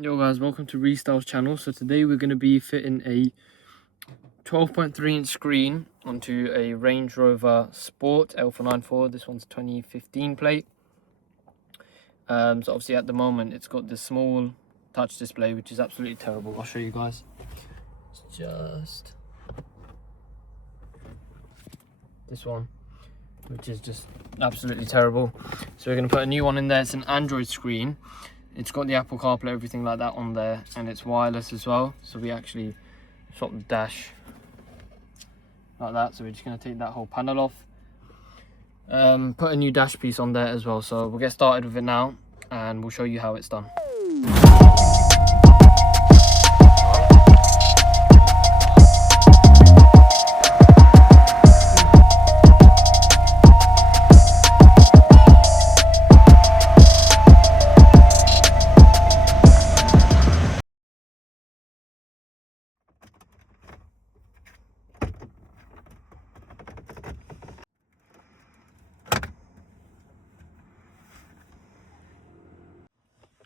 Yo guys, welcome to Restyle's channel. So today we're going to be fitting a 12.3 inch screen onto a Range Rover Sport L494. This one's 2015 plate. So obviously at the moment it's got this small touch display which is absolutely terrible. I'll show you guys. It's just this one, which is just absolutely terrible. So we're going to put a new one in there. It's an Android screen. It's got the Apple CarPlay, everything like that on there, and it's wireless as well. So we actually swap the dash like that. So we're just going to take that whole panel off. Put a new dash piece on there as well. So we'll get started with it now and we'll show you how it's done.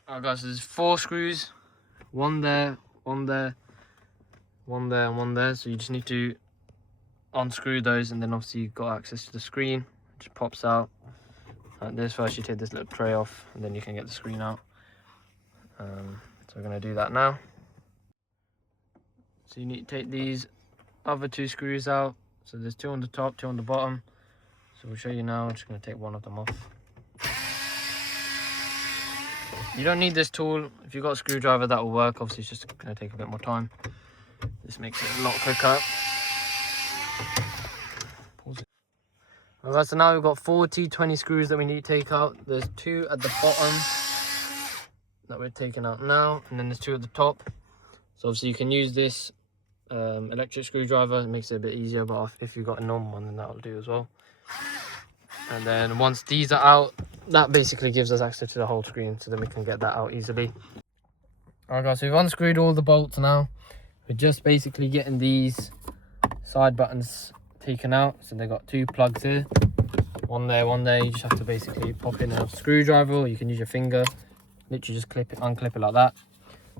Alright guys, so there's 4 screws, one there, one there, one there, and one there. So you just need to unscrew those, and then obviously you've got access to the screen, which pops out like this. First you take this little tray off, and then you can get the screen out. So we're going to do that now. So you need to take these other 2 screws out. So there's 2 on the top, 2 on the bottom. So we'll show you now. I'm just going to take one of them off. You don't need this tool. If you've got a screwdriver, that will work. Obviously, it's just going to take a bit more time. This makes it a lot quicker. Pause it. Alright, so now we've got 20 screws that we need to take out. There's 2 at the bottom that we're taking out now, and then there's 2 at the top. So obviously you can use this electric screwdriver. It makes it a bit easier, but if you've got a normal one, then that'll do as well. And then once these are out, that basically gives us access to the whole screen, so then we can get that out easily. Alright guys, so we've unscrewed all the bolts now. We're just basically getting these side buttons taken out. So they've got 2 plugs here, one there, one there. You just have to basically pop in a screwdriver, or you can use your finger. Literally just clip it, unclip it like that.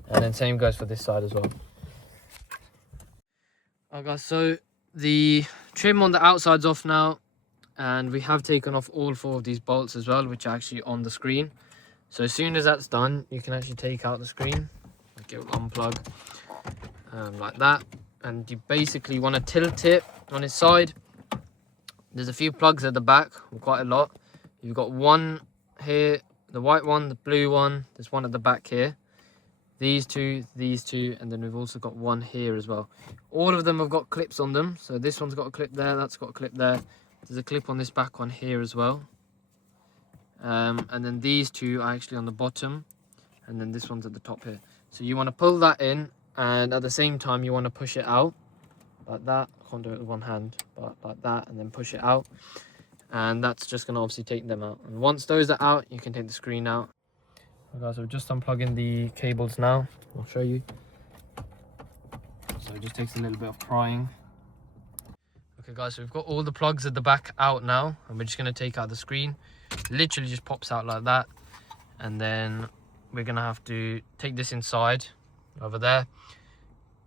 And then same goes for this side as well. Alright guys, so the trim on the outside's off now. And we have taken off all 4 of these bolts as well, which are actually on the screen. So as soon as that's done, you can actually take out the screen, like it will unplug like that. And you basically want to tilt it on its side. There's a few plugs at the back, quite a lot. You've got one here, the white one, the blue one. There's one at the back here. These 2, and then we've also got one here as well. All of them have got clips on them. So this one's got a clip there, that's got a clip there. There's a clip on this back one here as well. And then these 2 are actually on the bottom. And then this one's at the top here. So you want to pull that in, and at the same time you want to push it out. Like that. I can't do it with one hand, but like that, and then push it out. And that's just going to obviously take them out. And once those are out, you can take the screen out. Okay, guys, so we're just unplugging the cables now. I'll show you. So it just takes a little bit of prying. Okay guys, so we've got all the plugs at the back out now, and we're just going to take out the screen. Literally just pops out like that, and then we're going to have to take this inside over there,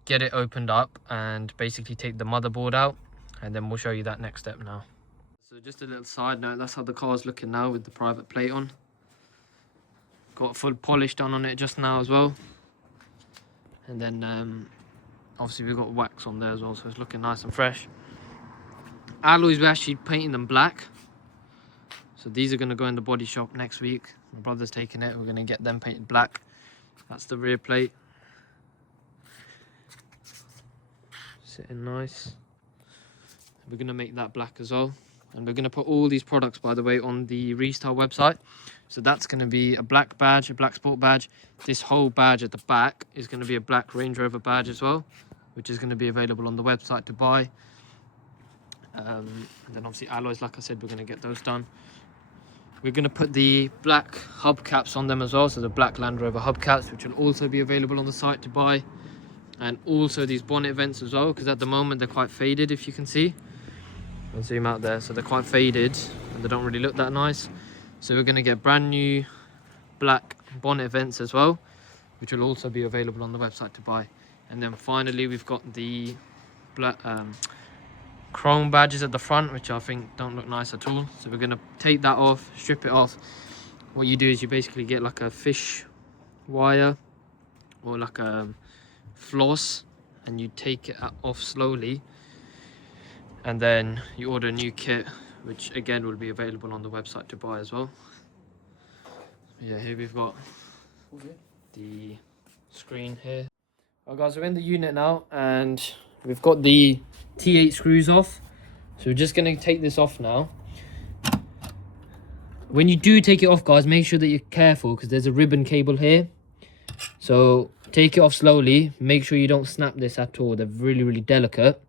get it opened up, and basically take the motherboard out, and then we'll show you that next step now. So just a little side note, that's how the car's looking now with the private plate on. Got full polish done on it just now as well, and then obviously we've got wax on there as well, so it's looking nice and fresh. Alloys, we're actually painting them black, so these are going to go in the body shop next week. My brother's taking it, we're going to get them painted black. That's the rear plate, sitting nice. We're going to make that black as well, and we're going to put all these products, by the way, on the Restyle website. So that's going to be a black badge, a black sport badge. This whole badge at the back is going to be a black Range Rover badge as well, which is going to be available on the website to buy. And then obviously alloys, like I said, we're going to get those done. We're going to put the black hubcaps on them as well, so the black Land Rover hubcaps, which will also be available on the site to buy. And also these bonnet vents as well, because at the moment they're quite faded, if you can see. I'll zoom out there, so they're quite faded and they don't really look that nice. So we're going to get brand new black bonnet vents as well. which will also be available on the website to buy. And then finally we've got the black chrome badges at the front, which I think don't look nice at all. So we're going to take that off, strip it off. What you do is you basically get like a fish wire or like a floss, and you take it off slowly, and then you order a new kit, which again will be available on the website to buy as well. Yeah, here we've got the screen here. Alright guys, we're in the unit now and we've got the T8 screws off. So we're just going to take this off now. When you do take it off, guys, make sure that you're careful because there's a ribbon cable here. So take it off slowly. Make sure you don't snap this at all. They're really, really delicate.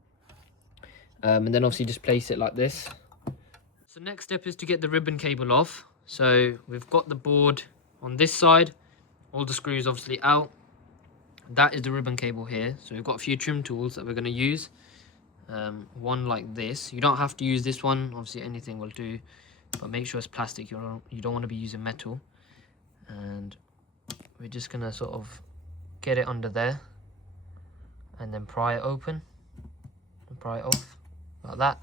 And then obviously just place it like this. So next step is to get the ribbon cable off. So we've got the board on this side. All the screws obviously out. That is the ribbon cable here. So we've got a few trim tools that we're going to use. One like this. You don't have to use this one. Obviously anything will do. But make sure it's plastic. You don't want to be using metal. And we're just going to sort of get it under there. And then pry it open. And pry it off. Like that.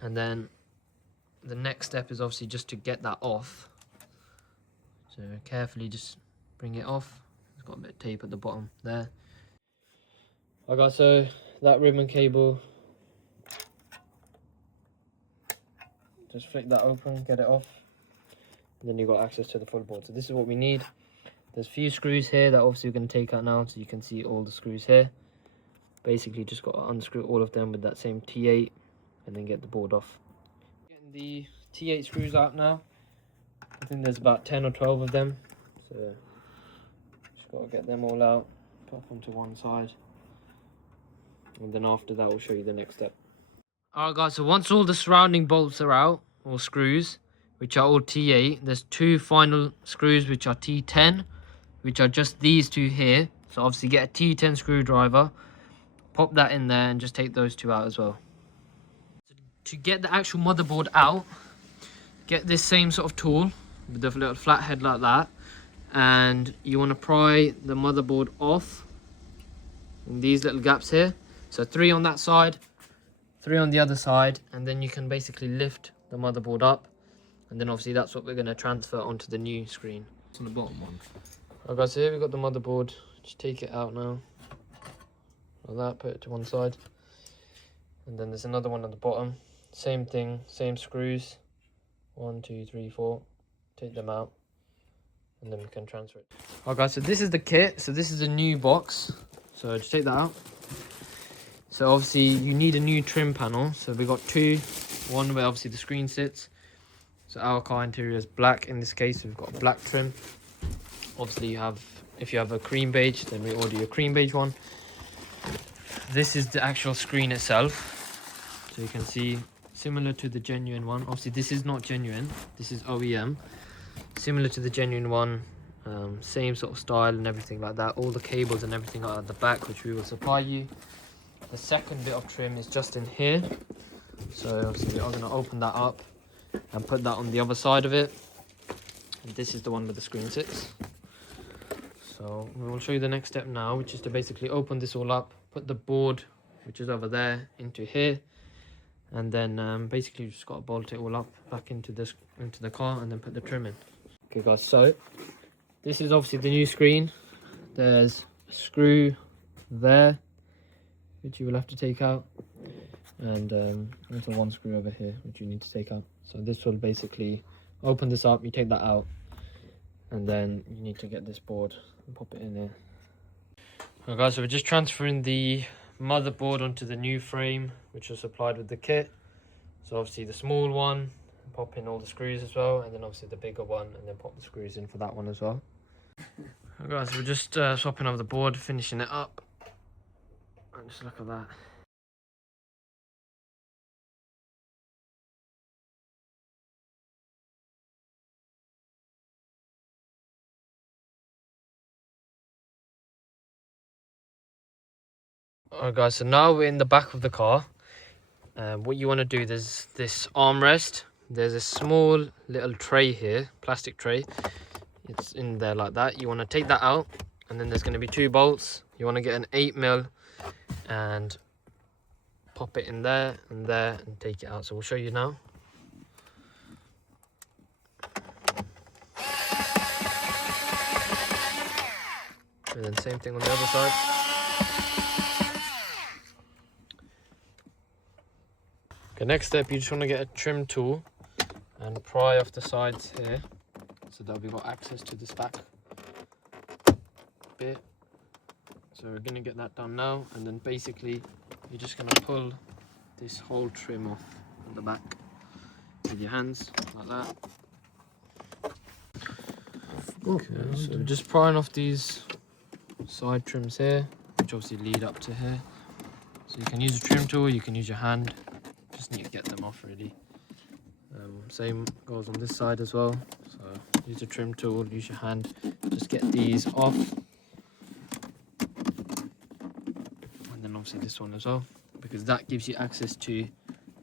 And then the next step is obviously just to get that off. So carefully just bring it off. It's got a bit of tape at the bottom there. Okay, so that ribbon cable, just flick that open, get it off, and then you've got access to the full board. So this is what we need. There's a few screws here that obviously we're going to take out now, so you can see all the screws here. Basically just got to unscrew all of them with that same T8 and then get the board off. Getting the T8 screws out now. I think there's about 10 or 12 of them, so just got to get them all out, put them to one side, and then after that we'll show you the next step. Alright guys, so once all the surrounding bolts are out, or screws, which are all T8, there's two final screws which are T10, which are just these two here. So obviously get a T10 screwdriver, pop that in there and just take those two out as well. To get the actual motherboard out, get this same sort of tool with the little flat head like that, and you want to pry the motherboard off in these little gaps here. So 3 on that side, 3 on the other side, and then you can basically lift the motherboard up, and then obviously that's what we're going to transfer onto the new screen. It's on the bottom one. Okay, so here we've got the motherboard. Just take it out now like that, put it to one side, and then there's another one at the bottom. Same thing, same screws, 1, 2, 3, 4. Take them out, and then we can transfer it. Okay, so this is the kit. So this is a new box, so just take that out. So obviously you need a new trim panel. So we've got 2, one where obviously the screen sits. So our car interior is black. In this case we've got a black trim. Obviously you have, if you have a cream beige, then we order your cream beige one. This is the actual screen itself, so you can see similar to the genuine one. Obviously this is not genuine, this is OEM. Similar to the genuine one, same sort of style and everything like that. All the cables and everything are at the back, which we will supply you. The second bit of trim is just in here, so obviously we are going to open that up and put that on the other side of it. And this is the one where the screen sits. So we will show you the next step now, which is to basically open this all up, put the board, which is over there, into here, and then basically you just got to bolt it all up back into the car and then put the trim in. Okay guys, so this is obviously the new screen. There's a screw there which you will have to take out, and there's one screw over here which you need to take out. So this will basically open this up, you take that out, and then you need to get this board and pop it in there. Okay guys, so we're just transferring the motherboard onto the new frame which was supplied with the kit. So obviously the small one, pop in all the screws as well, and then obviously the bigger one, and then pop the screws in for that one as well. Okay guys, so we're just swapping over the board, finishing it up, and just look at that. Alright guys, so now we're in the back of the car. What you want to do, there's this armrest, there's a small little tray here, plastic tray, it's in there like that. You want to take that out and then there's going to be 2 bolts. You want to get an 8mm and pop it in there and there and take it out. So we'll show you now. And then same thing on the other side. Okay, next step, you just want to get a trim tool and pry off the sides here so that we've got access to this back bit. So we're going to get that done now, and then basically you're just going to pull this whole trim off at the back with your hands like that. Okay, so we're just prying off these side trims here, which obviously lead up to here. So you can use a trim tool, you can use your hand, just need to get them off really. Same goes on this side as well. So use a trim tool, use your hand, just get these off. And then obviously this one as well, because that gives you access to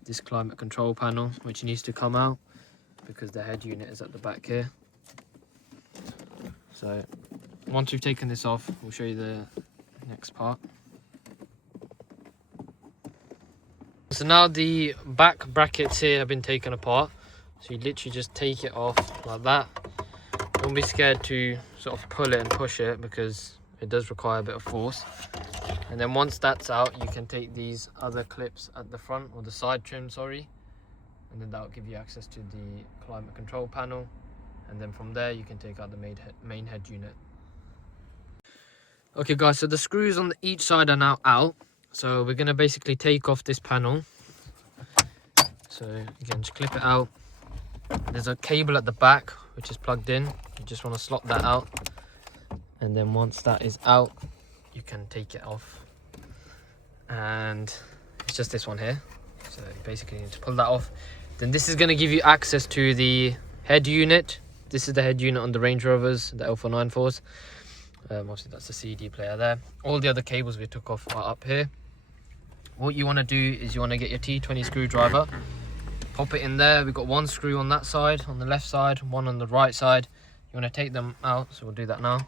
this climate control panel, which needs to come out because the head unit is at the back here. So once we've taken this off, we'll show you the next part. So now the back brackets here have been taken apart. So you literally just take it off like that. Don't be scared to sort of pull it and push it because it does require a bit of force. And then once that's out, you can take these other clips at the front, or the side trim, sorry. And then that'll give you access to the climate control panel. And then from there, you can take out the main head unit. Okay guys, so the screws on each side are now out. So we're going to basically take off this panel. So again, just clip it out. There's a cable at the back which is plugged in. You just want to slot that out. And then once that is out, you can take it off. And it's just this one here. So you basically need to pull that off. Then this is going to give you access to the head unit. This is the head unit on the Range Rovers, the L494s. Obviously that's the CD player there. All the other cables we took off are up here. What you want to do is you want to get your T20 screwdriver, pop it in there. We've got 1 screw on that side, on the left side, 1 on the right side. You want to take them out, so we'll do that now.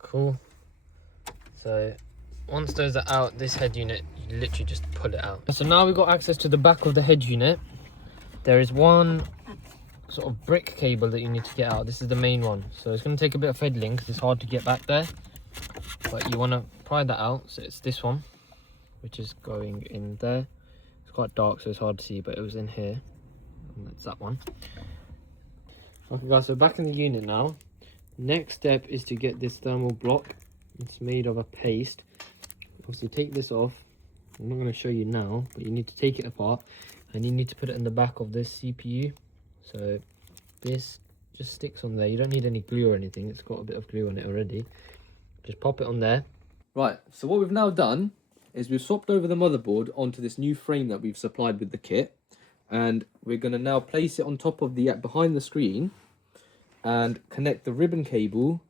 Cool. So once those are out, this head unit, you literally just pull it out. So now we've got access to the back of the head unit. There is 1 sort of brick cable that you need to get out. This is the main one. So it's going to take a bit of fiddling because it's hard to get back there. But you want to pry that out. So it's this one, which is going in there. It's quite dark, so it's hard to see, but it was in here. And that's that one. Okay guys, so back in the unit now. Next step is to get this thermal block. It's made of a paste. Obviously take this off. I'm not going to show you now, but you need to take it apart and you need to put it in the back of this CPU. So this just sticks on there. You don't need any glue or anything. It's got a bit of glue on it already. Just pop it on there. Right, so what we've now done is we've swapped over the motherboard onto this new frame that we've supplied with the kit, and we're going to now place it on top of the behind the screen and connect the ribbon cable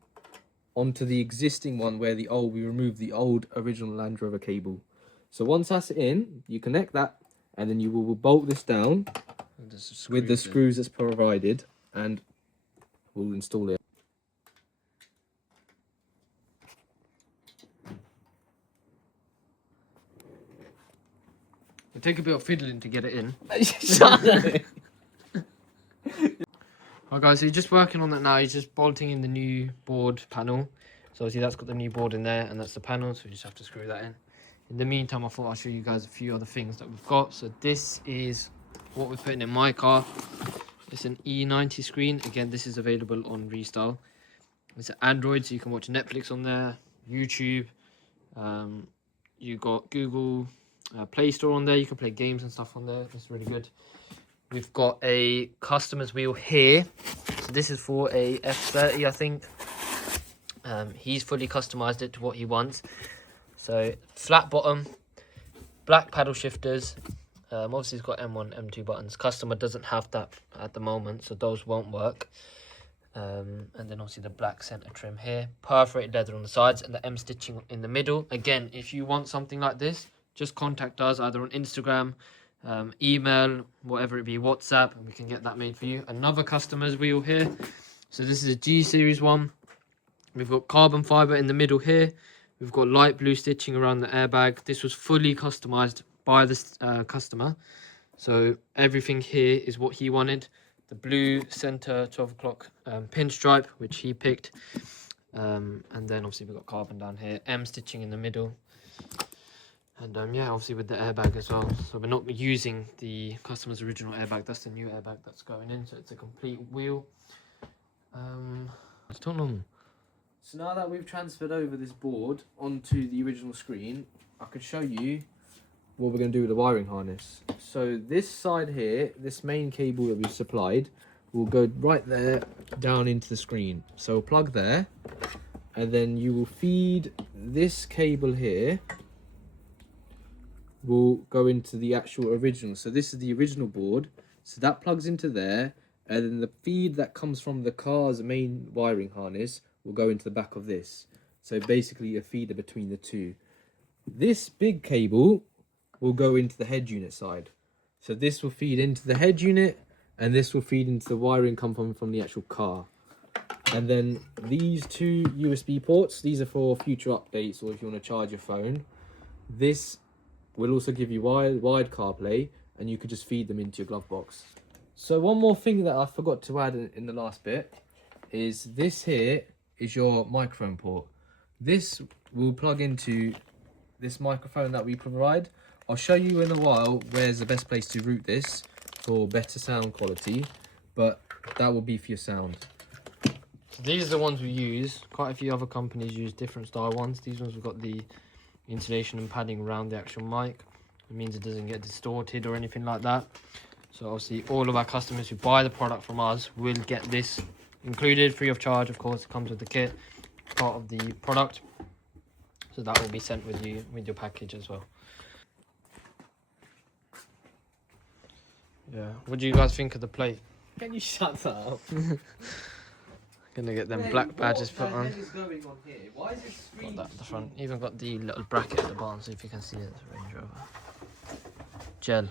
onto the existing one where we removed the old original Land Rover cable. So once that's in, you connect that, and then you will bolt this down with the screws that's provided, and we'll install it. It'll take a bit of fiddling to get it in. Alright guys, so you're just working on that now. You're just bolting in the new board panel. So obviously that's got the new board in there, and that's the panel, so you just have to screw that in. In the meantime, I thought I'll show you guys a few other things that we've got. So this is what we're putting in my car. It's an E90 screen. Again, this is available on Restyle. It's an Android, so you can watch Netflix on there, YouTube. You got Google Play Store on there. You can play games and stuff on there. That's really good. We've got a customer's wheel here. So this is for a F30, I think. He's fully customized it to what he wants. So flat bottom, black paddle shifters. Obviously it's got M1, M2 buttons. Customer doesn't have that at the moment, so those won't work. And then obviously the black center trim here, perforated leather on the sides, and the M stitching in the middle. Again, if you want something like this, just contact us either on Instagram, email, whatever it be, WhatsApp, and we can get that made for you. Another customer's wheel here. So this is a G series one. We've got carbon fiber in the middle here. We've got light blue stitching around the airbag. This was fully customized by this customer. So everything here is what he wanted. The blue center 12 o'clock pinstripe, which he picked. And then obviously we've got carbon down here, M stitching in the middle. And yeah, obviously with the airbag as well. So we're not using the customer's original airbag. That's the new airbag that's going in. So it's a complete wheel. It's too long. So now that we've transferred over this board onto the original screen, I can show you what we're going to do with the wiring harness. So this side here, this main cable that we've supplied, will go right there down into the screen. So plug there, and then you will feed this cable here, will go into the actual original. So this is the original board, so that plugs into there, and then the feed that comes from the car's main wiring harness will go into the back of this. So basically a feeder between the two. This big cable will go into the head unit side. So this will feed into the head unit, and this will feed into the wiring come from the actual car. And then these two USB ports, these are for future updates or if you want to charge your phone. This will also give you wide CarPlay, and you could just feed them into your glove box. So one more thing that I forgot to add in the last bit is this here is your microphone port. This will plug into this microphone that we provide. I'll show you in a while where's the best place to route this for better sound quality, but that will be for your sound. So these are the ones we use. Quite a few other companies use different style ones. These ones have got the insulation and padding around the actual mic. It means it doesn't get distorted or anything like that. So obviously all of our customers who buy the product from us will get this included free of charge. Of course, it comes with the kit, part of the product. So that will be sent with you with your package as well. Yeah. What do you guys think of the plate? Can you shut that up? Gonna get them black badges put on. What is going on here? Why is this screen? Got that at the front. Even got the little bracket at the bottom, so if you can see it, it's a Range Rover. Gel.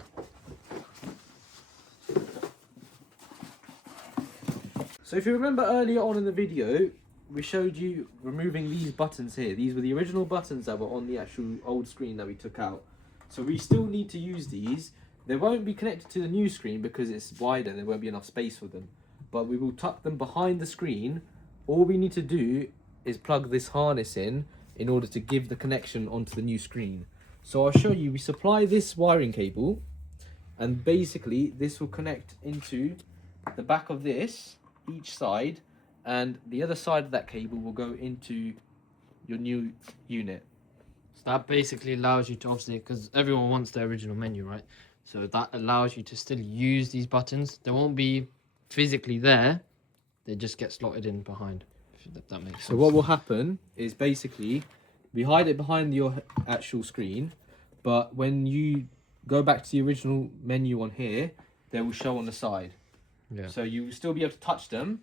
So if you remember earlier on in the video, we showed you removing these buttons here. These were the original buttons that were on the actual old screen that we took out. So we still need to use these. They won't be connected to the new screen because it's wider and there won't be enough space for them. But we will tuck them behind the screen. All we need to do is plug this harness in order to give the connection onto the new screen. So I'll show you, we supply this wiring cable, and basically this will connect into the back of this, each side, and the other side of that cable will go into your new unit. So that basically allows you to, obviously, because everyone wants their original menu, right? So that allows you to still use these buttons. They won't be physically there, they just get slotted in behind, if that makes sense. So what will happen is basically we hide it behind your actual screen, but when you go back to the original menu on here, they will show on the side. Yeah. So you will still be able to touch them,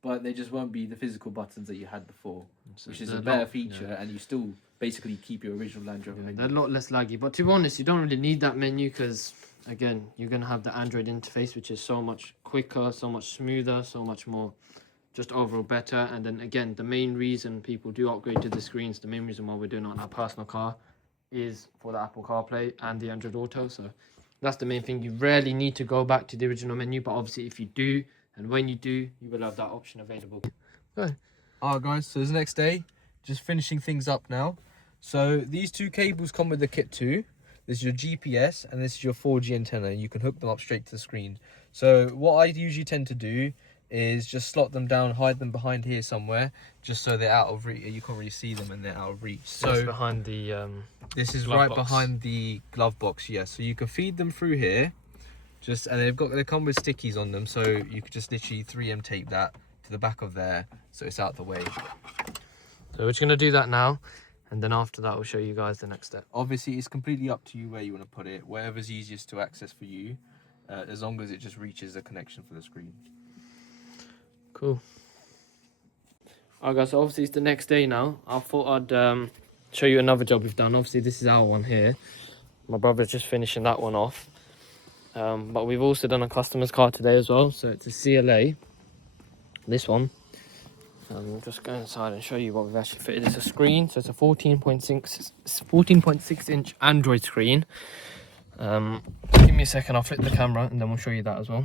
but they just won't be the physical buttons that you had before, which is a better feature, and you still basically keep your original Land Rover menu. They're a lot less laggy, but to be honest, you don't really need that menu because, again, you're going to have the Android interface, which is so much quicker, so much smoother, so much more just overall better. And then again, the main reason people do upgrade to the screens, the main reason why we're doing it on our personal car is for the Apple CarPlay and the Android Auto. So that's the main thing. You rarely need to go back to the original menu, but obviously if you do, and when you do, you will have that option available. Okay. Alright guys, so it's the next day, just finishing things up now. So these two cables come with the kit too. This is your GPS and this is your 4G antenna. You can hook them up straight to the screen. So what I usually tend to do is just slot them down, hide them behind here somewhere, just so they're out of reach. You can't really see them and they're out of reach. So it's behind the this is glove right box. behind the glove box, yeah. So you can feed them through here, and they come with stickies on them, so you could just literally 3M tape that to the back of there, so it's out the way. So we're just gonna do that now, and then after that, we'll show you guys the next step. Obviously, it's completely up to you where you want to put it, wherever's easiest to access for you, as long as it just reaches the connection for the screen. Cool. Alright guys, so obviously it's the next day now. I thought I'd show you another job we've done. Obviously this is our one here. My brother's just finishing that one off. But we've also done a customer's car today as well. So it's a CLA. This one. We'll just go inside and show you what we've actually fitted. It's a screen, so it's a 14.6 inch Android screen. Give me a second, I'll flip the camera and then we'll show you that as well.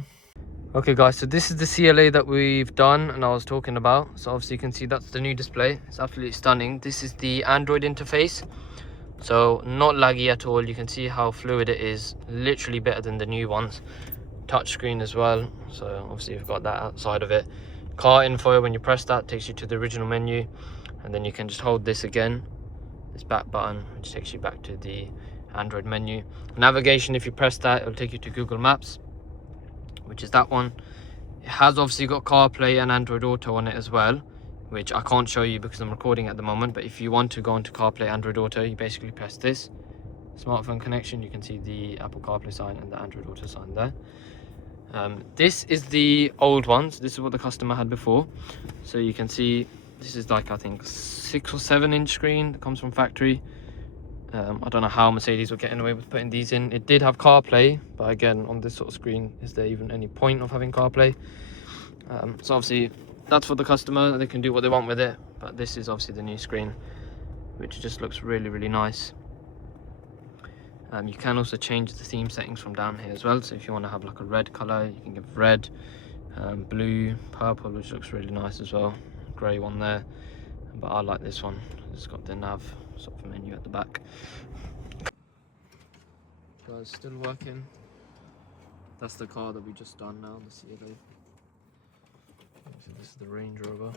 Okay guys, so this is the CLA that we've done and I was talking about. So obviously you can see that's the new display. It's absolutely stunning. This is the Android interface. So not laggy at all. You can see how fluid it is. Literally better than the new ones. Touch screen as well. So obviously you've got that outside of it. Car info, when you press that, takes you to the original menu. And then you can just hold this again. This back button, which takes you back to the Android menu. Navigation, if you press that, it'll take you to Google Maps, which is that one. It has obviously got CarPlay and Android Auto on it as well, which I can't show you because I'm recording at the moment. But if you want to go into CarPlay, Android Auto, you basically press this smartphone connection. You can see the Apple CarPlay sign and the Android Auto sign there. This is the old ones. This is what the customer had before. So you can see this is like, I think 6 or 7 inch screen that comes from factory. I don't know how Mercedes were getting away with putting these in. It did have CarPlay, but again, on this sort of screen, is there even any point of having CarPlay? So obviously that's for the customer. They can do what they want with it, but this is obviously the new screen, which just looks really, really nice. You can also change the theme settings from down here as well. So if you want to have like a red color, you can give red, blue, purple, which looks really nice as well. Grey one there, but I like this one. It's got the nav sort of menu at the back. Guys, still working. That's the car that we just done now, the CLA. So this is the Range Rover.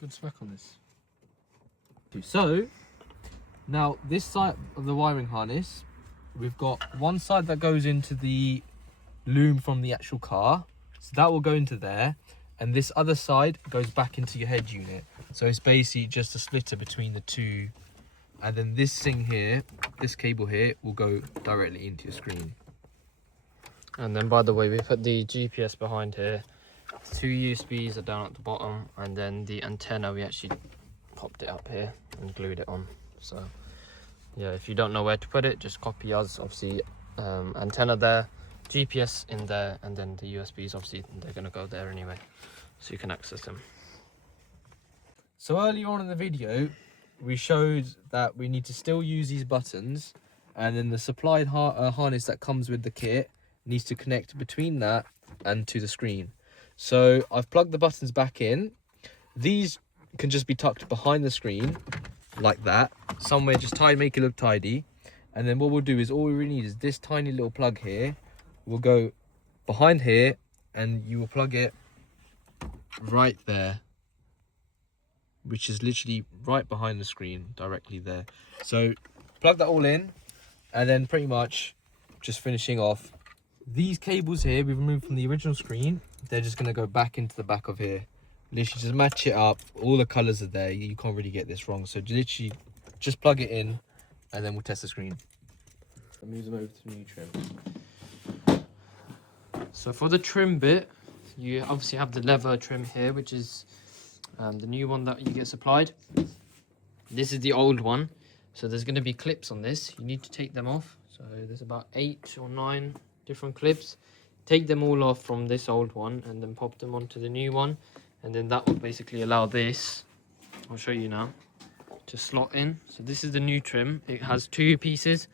Good spec on this. So now this side of the wiring harness, we've got one side that goes into the loom from the actual car, so that will go into there, and this other side goes back into your head unit. So it's basically just a splitter between the two, and then this thing here, this cable here, will go directly into your screen. And then by the way, we put the GPS behind here. 2 USBs are down at the bottom, and then the antenna, we actually popped it up here and glued it on. So yeah, if you don't know where to put it, just copy us. Obviously antenna there, GPS in there, and then the USBs, obviously they're going to go there anyway, so you can access them. So earlier on in the video, we showed that we need to still use these buttons, and then the supplied harness that comes with the kit needs to connect between that and to the screen. So I've plugged the buttons back in. These can just be tucked behind the screen like that, somewhere just make it look tidy. And then what we'll do is all we really need is this tiny little plug here. We'll go behind here and you will plug it right there, which is literally right behind the screen, directly there. So plug that all in, and then pretty much just finishing off. These cables here we've removed from the original screen. They're just going to go back into the back of here. Literally just match it up. All the colours are there. You can't really get this wrong. So literally just plug it in, and then we'll test the screen. I'll move them over to the new trim. So for the trim bit, you obviously have the leather trim here, which is the new one that you get supplied. This is the old one, so there's going to be clips on this. You need to take them off. So there's about 8 or 9 different clips. Take them all off from this old one and then pop them onto the new one, and then that will basically allow this, I'll show you now, to slot in. So this is the new trim. It has 2 pieces,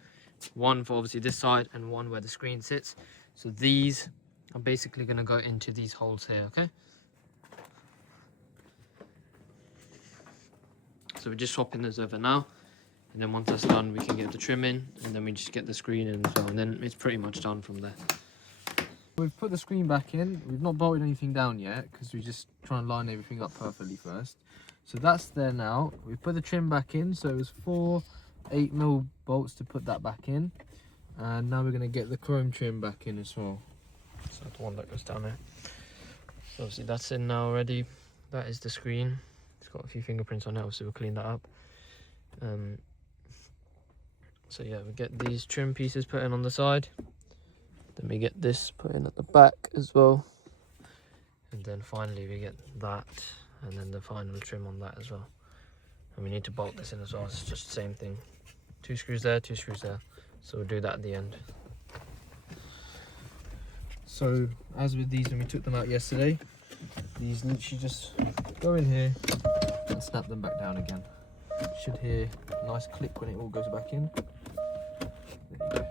one for obviously this side and one where the screen sits. So these are basically going to go into these holes here, okay? So we're just swapping those over now, and then once that's done we can get the trim in, and then we just get the screen in as well, and then it's pretty much done from there. We've put the screen back in. We've not bolted anything down yet because we're just trying to line everything up perfectly first. So that's there now. We've put the trim back in, so it was 4 8mm bolts to put that back in, and now we're going to get the chrome trim back in as well. So the one that goes down there. So obviously that's in now already. That is the screen. It's got a few fingerprints on it, obviously we'll clean that up. So yeah, we get these trim pieces put in on the side, then we get this put in at the back as well, and then finally we get that, and then the final trim on that as well. And we need to bolt this in as well. It's just the same thing, 2 screws there, 2 screws there. So we'll do that at the end. So as with these, when we took them out yesterday, these literally just go in here and snap them back down again. You should hear a nice click when it all goes back in. There you go.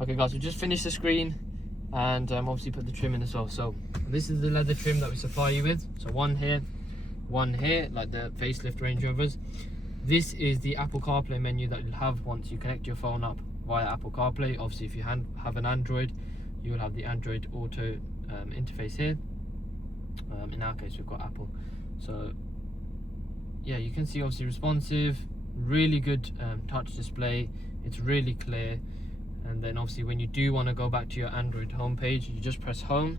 Okay guys, we just finished the screen and obviously put the trim in as well. So this is the leather trim that we supply you with. So one here, like the facelift Range Rovers. This is the Apple CarPlay menu that you'll have once you connect your phone up via Apple CarPlay. Obviously if you have an Android, you will have the Android Auto interface here. In our case we've got Apple. So yeah, you can see obviously responsive, really good touch display. It's really clear. And then obviously when you do want to go back to your Android homepage, you just press home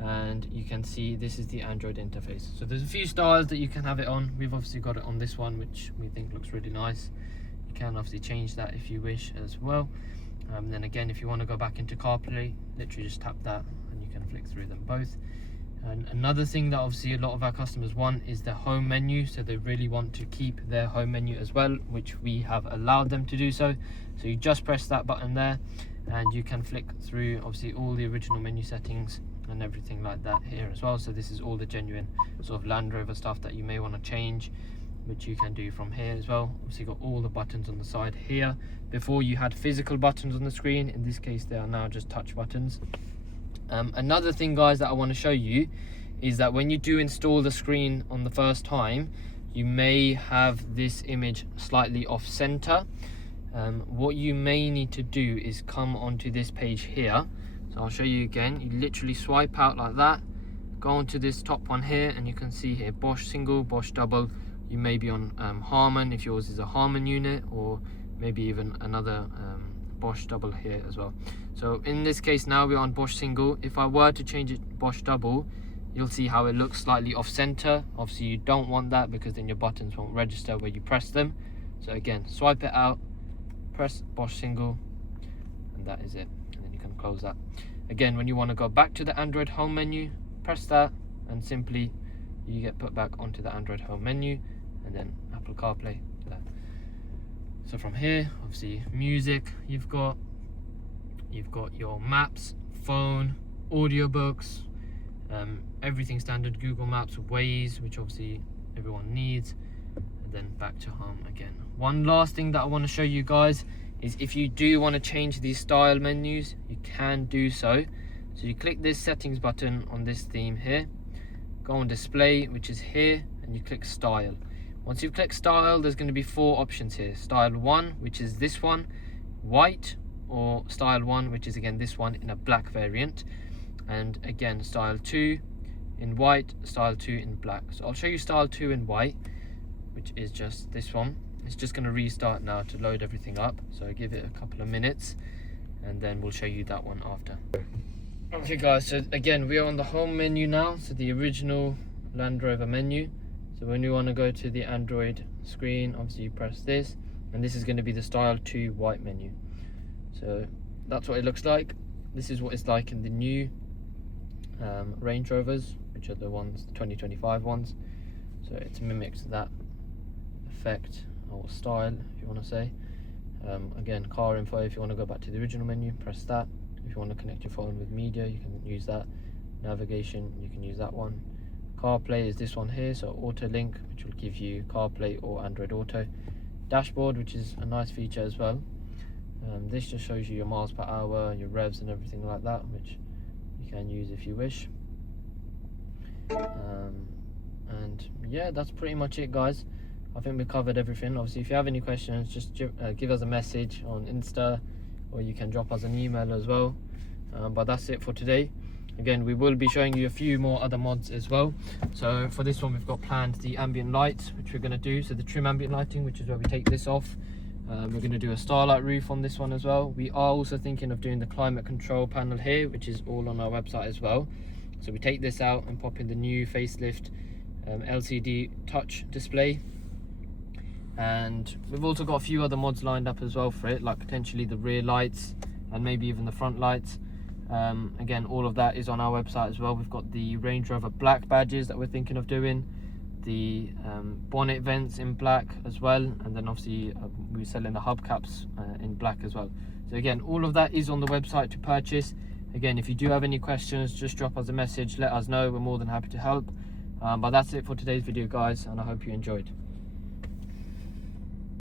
and you can see this is the Android interface. So there's a few styles that you can have it on. We've obviously got it on this one, which we think looks really nice. You can obviously change that if you wish as well. Then again, if you want to go back into CarPlay, literally just tap that and you can flick through them both. And another thing that obviously a lot of our customers want is the home menu. So they really want to keep their home menu as well, which we have allowed them to do so. So you just press that button there and you can flick through obviously all the original menu settings and everything like that here as well. So this is all the genuine sort of Land Rover stuff that you may want to change, which you can do from here as well. Obviously got all the buttons on the side here. Before you had physical buttons on the screen, in this case they are now just touch buttons. Another thing guys that I want to show you is that when you do install the screen on the first time, you may have this image slightly off center. What you may need to do is come onto this page here. So I'll show you again. You literally swipe out like that, go onto this top one here, and you can see here Bosch single, Bosch double. You may be on Harman if yours is a Harman unit, or maybe even another Bosch double here as well. So in this case now we're on Bosch single. If I were to change it Bosch double, you'll see how it looks slightly off center. Obviously you don't want that because then your buttons won't register where you press them. So again, swipe it out, press Bosch single, and that is it. And then you can close that. Again, when you want to go back to the Android home menu, press that and simply you get put back onto the Android home menu, and then Apple CarPlay there. So from here, obviously music, you've got your maps, phone, audiobooks, everything standard, Google Maps, Waze, which obviously everyone needs, and then back to home again. One last thing that I want to show you guys is if you do want to change these style menus, you can do so. So you click this settings button on this theme here, go on display, which is here, and you click style. Once you click style, there's going to be 4 options here. Style 1, which is this one, white, or style 1, which is again this one in a black variant. And again, style 2 in white, style 2 in black. So I'll show you style 2 in white, which is just this one. It's just going to restart now to load everything up. So give it a couple of minutes and then we'll show you that one after. Okay guys, so again, we are on the home menu now. So the original Land Rover menu. So when you want to go to the Android screen, obviously you press this, and this is going to be the style 2 white menu. So that's what it looks like. This is what it's like in the new Range Rovers, which are the ones, the 2025 ones. So it's mimicked that effect or style, if you want to say. Again, car info, if you want to go back to the original menu, press that. If you want to connect your phone with media, you can use that. Navigation, you can use that one. CarPlay is this one here, so Auto Link, which will give you CarPlay or Android Auto. Dashboard, which is a nice feature as well. This just shows you your miles per hour, your revs and everything like that, which you can use if you wish. And yeah, that's pretty much it guys. I think we covered everything. Obviously if you have any questions, just give us a message on Insta, or you can drop us an email as well. But that's it for today. Again, we will be showing you a few more other mods as well. So for this one, we've got planned the ambient lights, which we're going to do. So the trim ambient lighting, which is where we take this off. We're going to do a starlight roof on this one as well. We are also thinking of doing the climate control panel here, which is all on our website as well. So we take this out and pop in the new facelift LCD touch display. And we've also got a few other mods lined up as well for it, like potentially the rear lights and maybe even the front lights. Again, all of that is on our website as well. We've got the Range Rover black badges that we're thinking of doing, the bonnet vents in black as well, and then obviously we're selling the hubcaps in black as well. So again, all of that is on the website to purchase. Again, if you do have any questions, just drop us a message, let us know. We're more than happy to help. But that's it for today's video, guys, and I hope you enjoyed.